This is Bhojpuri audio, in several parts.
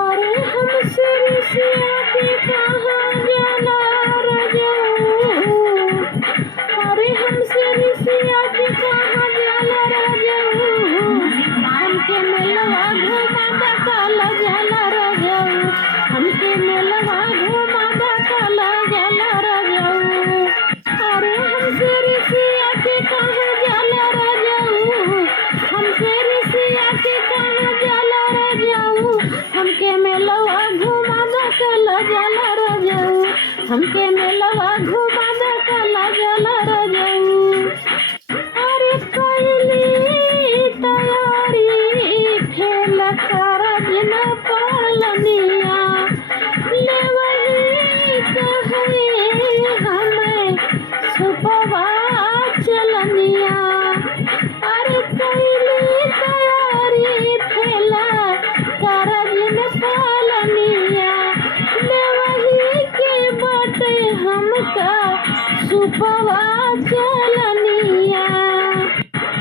अरे हमसे ऋषिया के कहाँ जाना रजऊ। अरे हमसे ऋषिया के कहाँ जाना रजऊ। हमके मेलवा घुमा काला जाला रजऊ। हमके मेलवा घुमा काला जाला रजऊ। अरे हमसे ऋषिया के कहाँ जाला रजऊ। हमसे ऋषिया के कहाँ जाला रजऊ। हमके मेलवा घुमा काला जाला रजऊ। हमके मेलवा घुमा काला जाला रजऊ। अरे कैली तैयारी फेल कर दिन पालनिया ले वही कहे हमें सुपवा चलनिया। अरे कैली तैयारी फेल कर दिन पालनिया ले वही के बाटे हमका सुपवा चलनिया।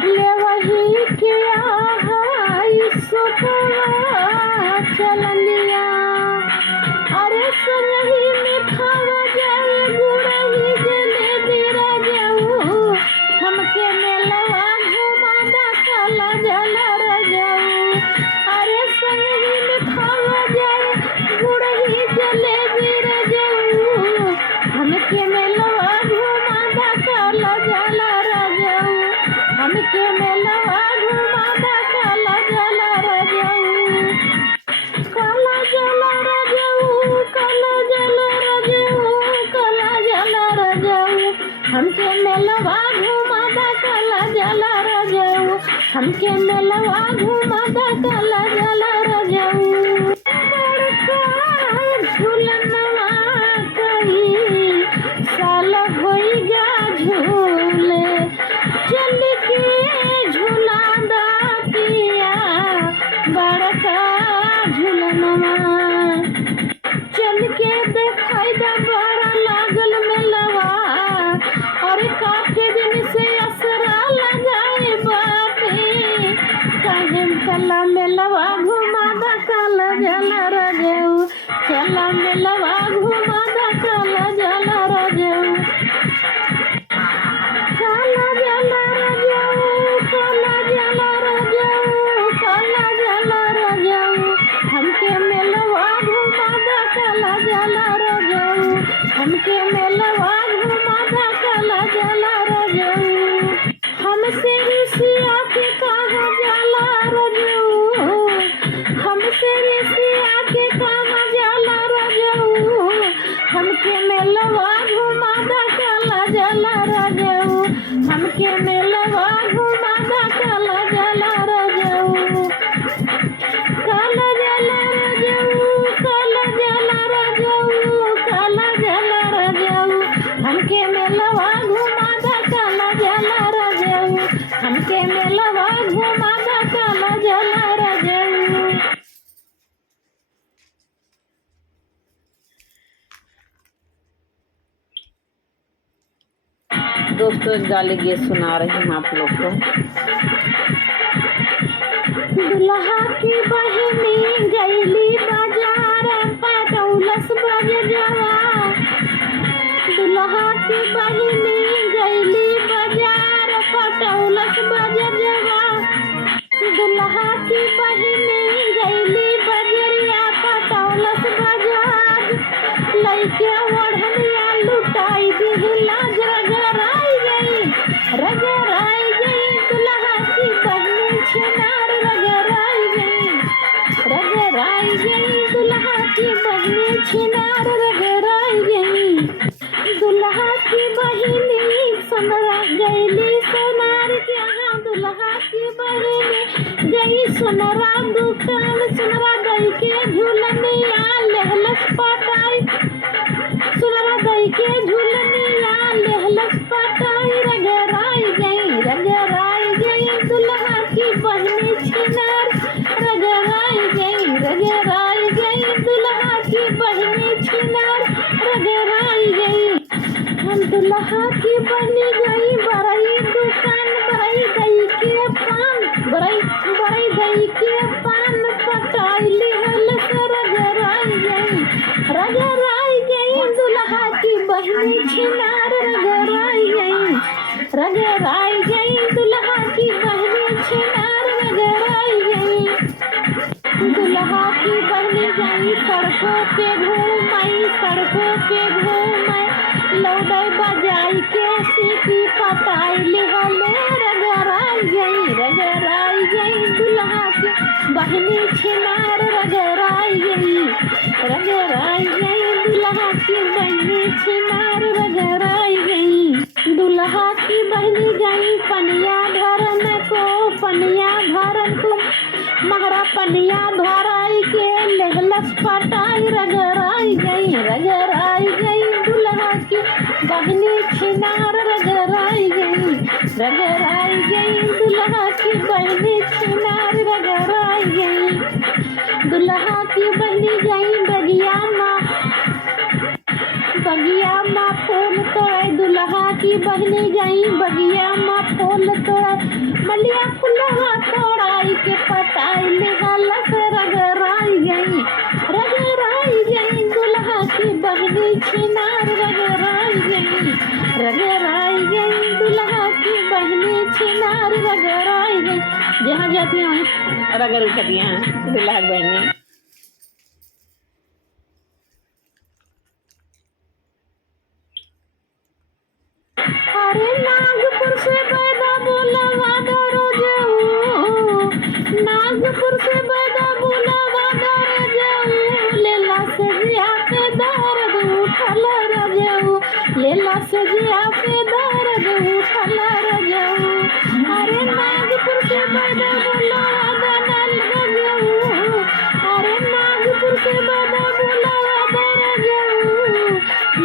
ले वही के हाय सुपवा चलनिया। अरे संगही में खावा जाए गुड़ही जलेबी रजऊ। हमके मेलवा घुमा काला जाला रजऊ। अरे संगही में खावा जाए गुड़ही जलेबी रजऊ। हमके मेलवा घुमा काला जाला रजऊ। हमके मेलवा घुमा काला जाला रजऊ। काला जाला रजऊ। काला जाला रजऊ। काला जाला रजऊ। हमके मेलवा घुमा काला जाला रजऊ। हमके मेलवा घुमा काला जाला रजऊ। बड़का झूलनवा कई साल होइगा झूले चल के झूला दा पिया। बड़का झूलनवा चल के देखाई दा बड़ा लागल मेलवा। और काफी दिन से असरा लगाए बाटे काहे चला मेलवा घुमा काला जाला रजऊ। चला मेलवा घुमा काला जाला रजऊ। काला जाला रजऊ। काला जाला रजऊ। काला जाला रजऊ। हमके मेलवा घुमा काला जाला रजऊ। हमके मेलवा घुमा काला जाला रजऊ। हमसे ऋषिया के कहाँ जाला रजऊ। हमसे ऋषिया के कहाँ जाला रजऊ। हमके मेलवा घुमा काला जाला रजऊ। हमके मेलवा घुमा काला जाला रजऊ। काला जाला रजऊ। काला जाला रजऊ। काला जाला रजऊ। हमके मेलवा घुमा काला जाला रजऊ। हमके मेलवा घुमा काला जाला रजऊ। दोस्तों एक गाली गीत सुना रही हूँ आप लोग को। दुल्हा की बहिनी गईली बाजार पटौलस बजवा। दुल्हा की बहिनी गईली बाजार पटौलस बजवा। दुल्हा की बहिनी गईली बजरिया पटौलस बजाज। लइके ओढ़निया लुटाई दिहिला रगराई गई। रगराई गई दुल्हा की बहिनी छिनार रगराई गई। रगराई गई दुल्हा की बहिनी छिनार रगराई गई। दुल्हा की बहिनी सोनरा गईली सोनार के यहाँ। दुल्हा की बहिनी गई सोनरा दुकान। सोनरा गई के झूलनिया लेहलस पटाई। सोनरा गई के झूलनिया लेहलस पटाई। रगराई गई। रगराई गई दुल्हा की बहिनी छिनार रगराई गई। रगराई गई दुल्हा की बहिनी छिनार रगराई गई। हम दुल्हा की बनी गई बरई दुकान बरई दई के पान बरई दई के पान पटाइली हल से रगराई गई दुल्हा की बहनी छिनार रगराई गई दुल्हा की बहनी छिनार रगराई गई दुल्हा की बहनी गई सड़कों पे घूमाई लौडे बजाई के सीटी पटाइली हले रगराई गई दुल्हा की बहनी छिनार रगराई गई दुल्हा की बहनी छिनार रगराई गई दुल्हा की बहनी गई पनिया भरन को महरा पनिया भराई के लेहलस पटाई रगराई गई दुल्हा की बहनी छिनार रगराई गई दुल्हा की बहनी छिनार रगराई गई दुल्हा की बहनी गई बगिया माँ फूल तोड़े दुल्हा की बहनी गई बगिया माँ फूल तोड़े मलिया फुलहा तोड़ाई के पटाई निहाल से रगराई गई दुल्हा की बहनी छिनार रगराई गई दुल्हा की बहनी छिनार रगराई गई जहाँ जाती हैं रगड़ उठती हैं दुल्हा की बहनी। अरे नागपुर से बैदा बोलवा दरो जाऊ नागपुर से बैदा बोलवा दरो जाऊ लेला से जिया पे दर्द उठल रजाऊ लेला से जिया पे दर्द उठल रजाऊ अरे नागपुर से बैदा बोलवा दनल रजाऊ अरे नागपुर से बैदा बोलवा दरो जाऊ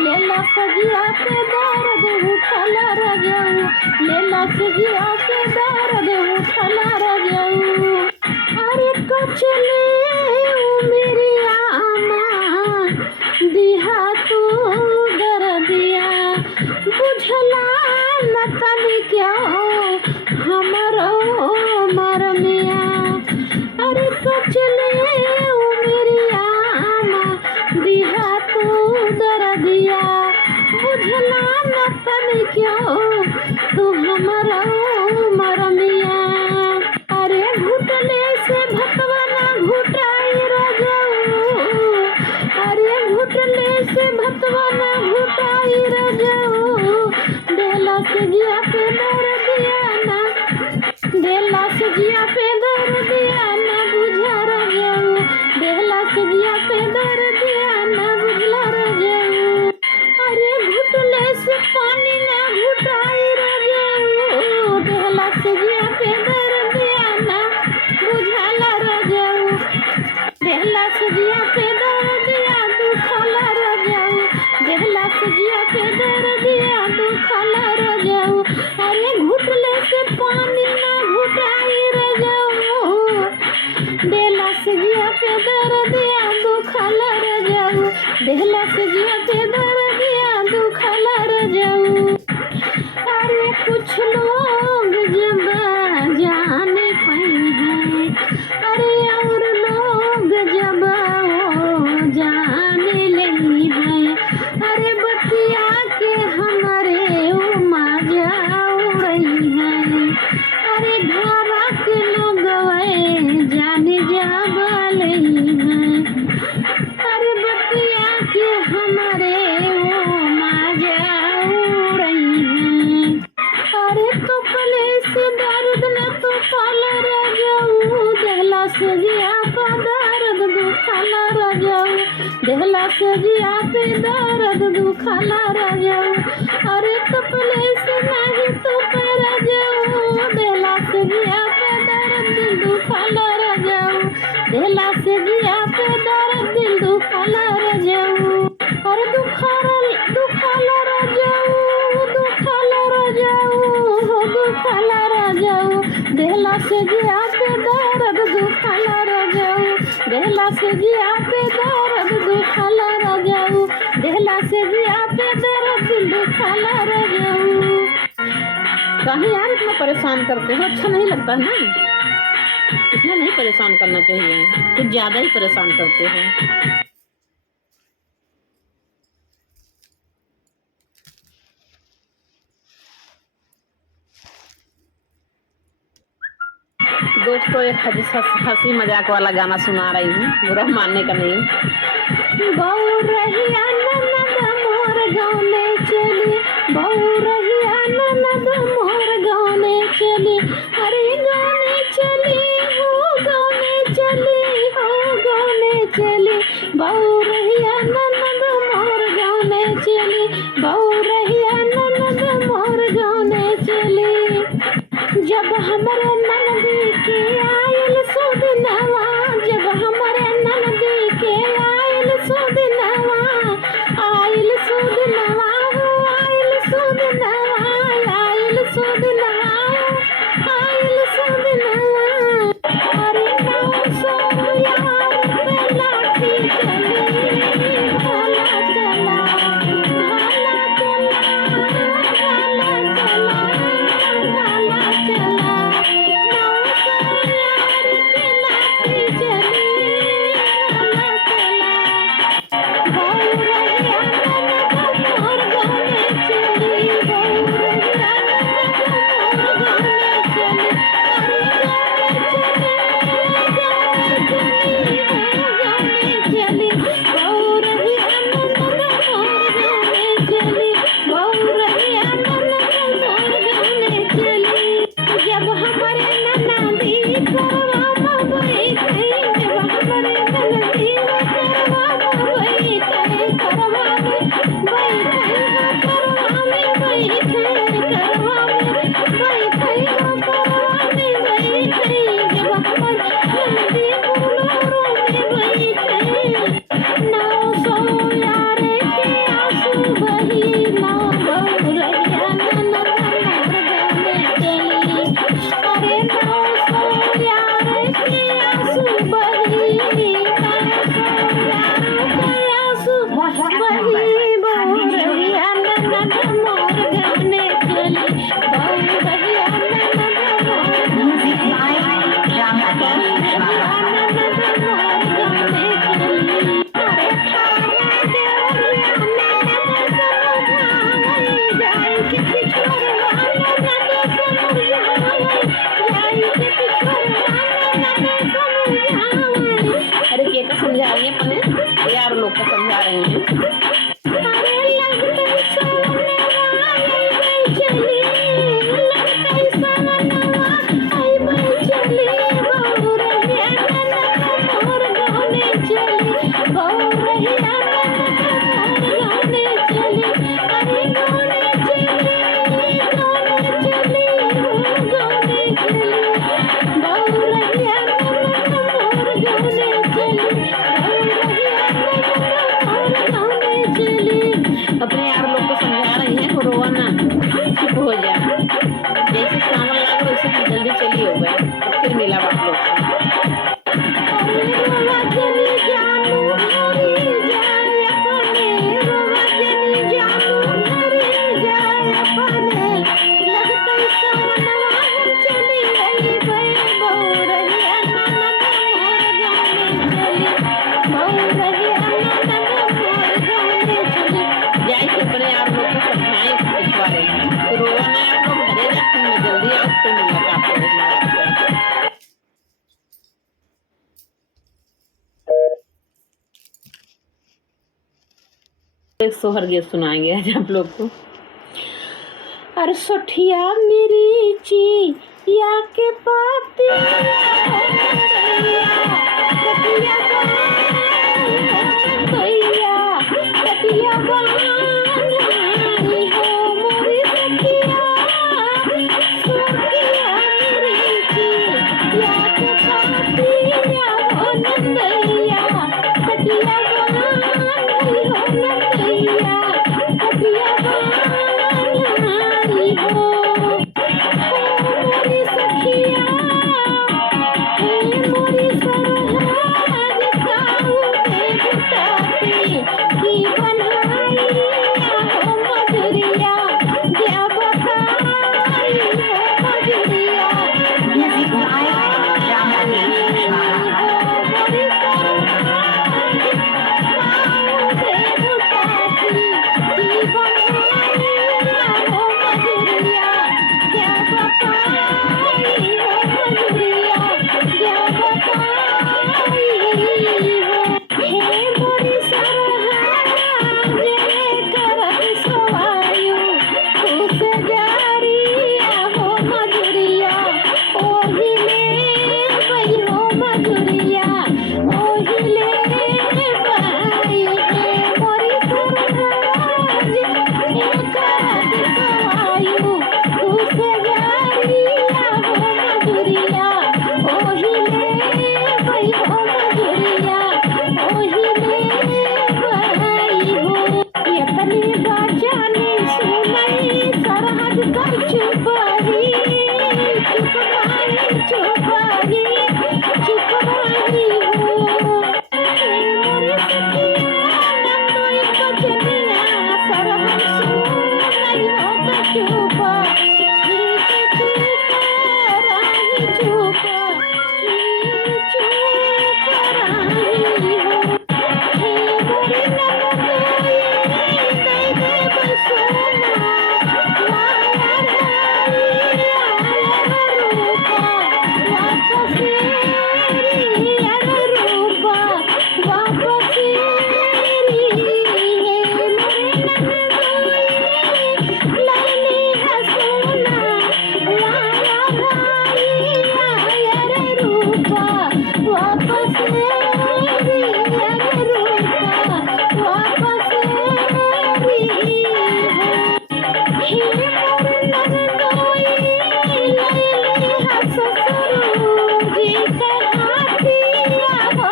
लेला से जिया पे दर्द उठल रजाऊ लेला से जिया पे दर्द उठल रजाऊ अरे कचले मेरी आमा दिहा तू दर्दिया बुझला न तनी क्यों हमरो मरमिया अरे कचले मेरी आमा दिहा तू दर्दिया बुझला न तनी क्यों तू हमारा मरमिया अरे घुटले से भतवा न घुटाई रजाऊ अरे घुटले से भतवा न घुटाई रजाऊ देला से जिया पे दर दिया ना देला से जिया पे दर दिया ना बुझा रजाऊ देला से जिया पे दर दिया ना बुझला रजाऊ अरे घुटले से पानी ना घुटाई रजाऊ देहला से जिया पे दर दिया ना बुझाला रजाऊ देहला से जिया पे दर दिया दुखला रजाऊ देहला से जिया पे दर दिया दुखला रजाऊ अरे घुटले से पानी ना घुटाई रजाऊ देहला से जिया पे दर दिया दुखला रजाऊ देहला से जिया पे दर दिया दुखला रजाऊ अरे कुछ लोग जब जाने पाई हैं अरे और लोग जब वो जाने लगी हैं अरे बतिया के हमारे माजा उड़ई हैं अरे घरा के लोग जाने जा लई हैं अरे बतिया के हमारे वो माजा उड़ई हैं अरे तो पले से दर्द न तो फल रजाऊ देहला से जिया पे दर्द दुखला रजाऊ देहला से जिया पे दर्द दुखला रजाऊ अरे तो पले से नहीं तो पे रजाऊ देहला से जिया पे दर्द दुखला रजाऊ देहला से जिया पे दर्द दिल दुखला रजाऊ अरे दुखला रजाऊ देहला से जिया पे दर्द दुखला रजाऊ देहला से जिया पे दर्द दुखला रजाऊ देहला से जिया पे दर्द दुखला कहीं यार इतना परेशान करते हो, अच्छा नहीं लगता है ना। इतना नहीं परेशान करना चाहिए, कुछ ज्यादा ही परेशान करते हो। दोस्तों एक हंसी मजाक वाला गाना सुना रही हूँ, बुरा मानने का नहीं। बहू रहिया ननद मोर गाने चली, बहू रहिया ननद मोर गाने चली, अरे गाने चली हो गाने चली हो गाने चली, बहू रहिया ननद मोर गाने चली, बहू रहिया ननद मोर गाने चली। जब हमरे ननदी के आयल सुदिनवा, जब हमरे ननदी के आयल सुदिनवा, आयल सुदिनवा हो आयल सुदिनवा, आयल सुदिनवा आयल सुदिनवा। अरे 900 यार पे लाठी चली, भाला चला भाला चला भाला चला भाला चला, 900 यार पे लाठी चली, भाला चला। बहू रहिया ननद मोर गाने चली, बहू रहिया ननद मोर गाने चली, अरे गाने चली बहू रहिया ननद मोर गाने चली, बहू रहिया ननद मोर गाने चली। जब हमारे ननदी करवा मबई कहीं, जब हमारे ननदी करवा मबई कहीं, करवा में बैठे हो करवा में बैठे, करवा में बैठे हो करवा में बैठे, जब हमारे ननदी बुलोरो में बैठे। 900 यार के आंसू बही ना, बहू रहिया ननद मोर गाने चली, अरे 900 यार के आंसू बही, 900 यार के आंसू बही, बहू रहिया ननद मोर गाने चली, बहू रहिया ननद मोर गाने चली, बहू रहिया ननद मोर गाने चली। अरे खाना देवरिया ननद समझावे, जाई के पिछुरवा ननद समझावे, जाई के पिछुरवा ननद समझावे। अरे के का समझा रही है अपने यार लोग का समझा रही हैं। अरे लगतै सवनवा अइबै चली, लगतै सवनवा अइबै चली, बहू रहिया ननद मोर गाने चली, बहू रहिया ननद मोर गाने चली, अरे गाने चली हो गाने चली, बहू रहिया ननद मोर गाने चली, बहू रहिया ननद मोर गाने चली। अपने यार लोग को समझा रही हैं, रोवा ना, चुप हो जा। जैसे सावन लगा वैसे ही जल्दी चली हो गए, तो फिर मिला आप लोग से। अरे रोवा जनी जानू हरी जाय अपने, रोवा जनी जानू हरी जाय अपने, लगतै सवनवा हम चली अइबै, बहू रहिया ननद मोर गाने चली, बहू रहिया ननद मोर गाने चली। जाए कि अपने यार लोग को समझाएं इस बारे में, तो रोवा ना आप लोग, घरे जा फिर मैं जल्दी आओ, फिर मुलाकात हो हमारा। एक सोहर गीत सुनाएंगे आज आप लोग को। अरे सोठिया मेरी ची या के पाती कटिया कटिया बनाई हो मोरी सखिया, सोठिया मेरी ची या के पाती हो नंदैया, कटिया बनाई हो नंदैया, कटिया बनाई हो मोरी सखिया, हे मोरी से जारिया हो मजूरिया ओहिले भाई हो मजूरिया ओहिले भाई है मोरी सरहज एक दिखवायु तू से जारिया हो मजूरिया ओहिले भाई हो मजूरिया ओहिले भाई हो यतनी बाजाने सुनाई सरहद पर चुपाही चुपाही चुपाही हो मोरी सखिया नंदो एक जनिया सरहद सुनाई हो तो चुपा राही चुपा राही हो हे मोरी नंदोई दई दे बसोना लाया राई आया रूपा वापस री आया रूपा वापस री हे मोरी नंदोई लैली हसोना लाया राई आया रूपा वापस री आया रूपा वापस री हे मोर नंदोई लैली हससुरु जी के हाथिया हो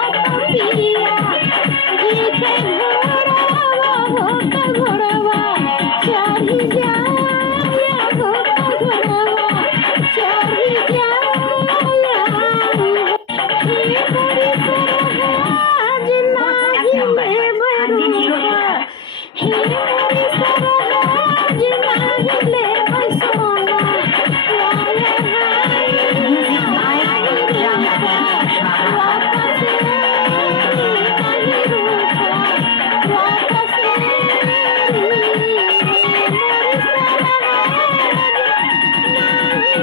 पिया जी के घोड़ावा हो घोड़ावा चढ़ी जाया हो घोड़ावा चढ़ी जाया हे मोरी सरहज नाही ले बरूपा हे मोरी सरहज नाही ले बसोना लाया हाय रूपा वापस नहीं रूपा वापस मोरी सरहज नाही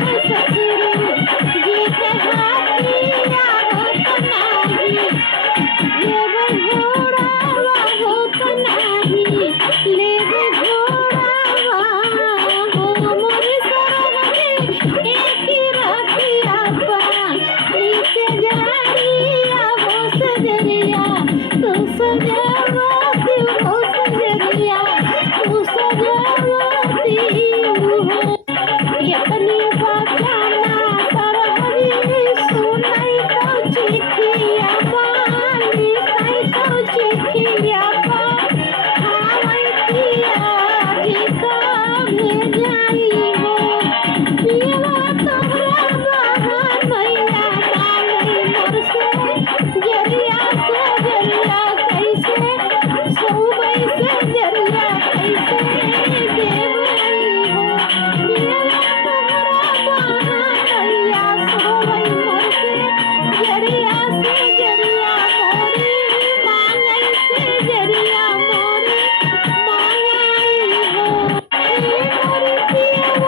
बससुरु जी के हाथिया हो नाही लेवे घोड़ावा हो तो नाही लेवे घोड़ावा हो मोरी सरहज एक रखिया पा नीचे जारिया हो सजरिया तू सजावती हो सजरिया तू सजावती हो यतनी बाजाना सरहरी सुनाई तो चिखिया पानी कई तो चिखिया पा हावई पिया जी का भेजाई हो पिया तोहरा बहानैया मांगई मोर से जरिया कैसे सौबई से जरिया कैसे देवई हो पिया तोहरा बहानैया सौबई मोर से जरिया मोरी मांगई से जरिया मोरी मांगई हो हे मोरी पिया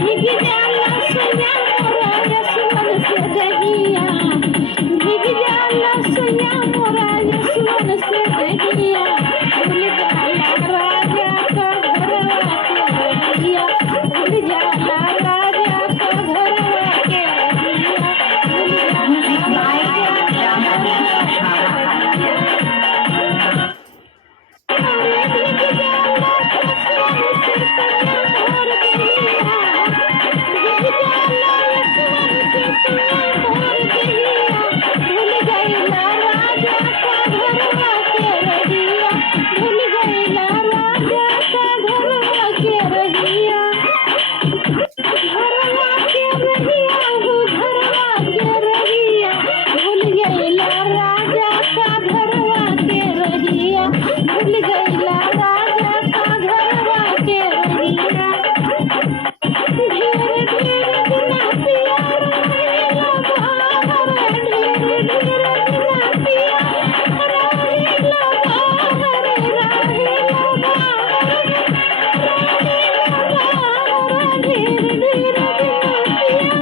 भीग जाला सैया मोरा यशवन से दहिया भीग जाला सैया मोरा यशवन से दहिया भूल जाला राजा का घरवा के रहिया भूल जाला राजा का घरवा के रहिया भूल जाला राजा का घरवा के रहिया अरे भीग जाला यशवन से सैया मोर दहिया भीग जाला यशवन से सैया मोर दहिया भूल गईला राजा का घरवा के रहिया भूल गईला राजा का घरवा के रहिया घरवा के रहिया हो घरवा के रहिया भूल गईला राजा का घरवा के रहिया भूल गईला राजा का घरवा के रहिया ढेर ढेर बिना पिया रहेला बाहर ढेर ढेर बिना पिया रहेला बाहर रहेला बाहर रहेला बाहर ढेर ढेर बिना पिया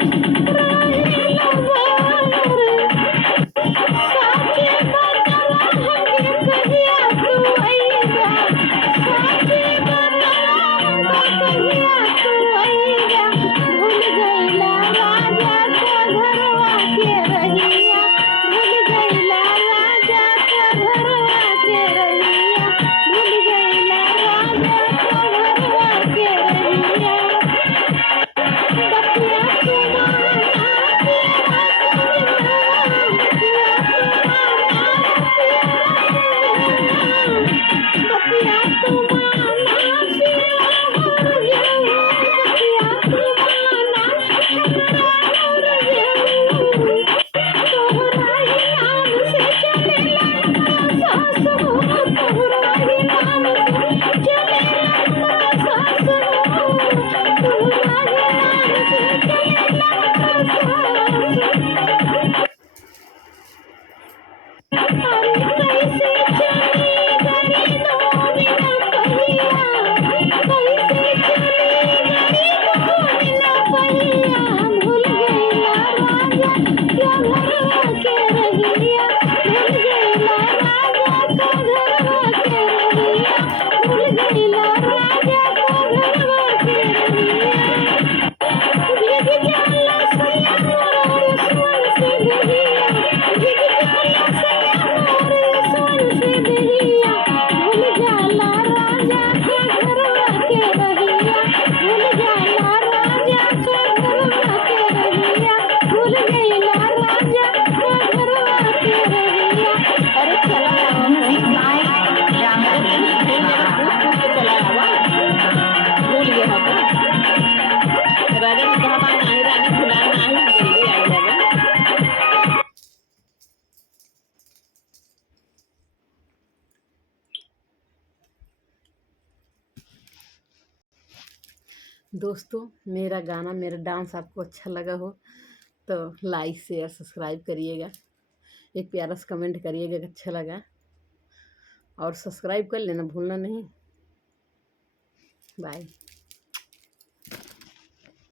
रहेला बाहर साचे बतला हमके कहिया तू आईगा साचे बतला हमके कहिया तू आईगा भूल गईला राजा का घरवा के रहिया भूल गईला राजा का घरवा के रहिया भूल गईला राजा का घरवा के रहिया बतिया तू माना पिया सजना बतिया तू माना पिया मोर जाऊ बतिया तू माना हमरा मोर जाऊ तोहरा ही नाम से चलेला हमारा सास हो तोहरा ही नाम से चलेला हमारा सास हो तोहरा ही नाम से चलेला हमारा सास अरे कैसे चली गरी दो बिना पहिया कैसे चली गरी दो बिना पहिया भूल गईला राजा क्या घरवा के रहिया भूल गईला राजा का घरवा के रहिया भूल गईला राजा का घरवा के रहिया भीग जाला सैया मोरा यशवन से दहिया भीग जाला सैया मोरा यशवन से दहिया भूल जाला राजा का घरवा के रहिया भूल जाला राजा का घरवा के रहिया भूल गईला राजा का घरवा के रहिया अरे चला चला भूल गया हो राजा ने कहा बात नहीं रानी भुला नहीं जल्दी आ जाएगा दोस्तों मेरा गाना मेरा डांस आपको अच्छा लगा हो तो लाइक शेयर सब्सक्राइब करिएगा एक प्यारा सा कमेंट करिएगा कि अच्छा लगा और सब्सक्राइब कर लेना भूलना नहीं बाय।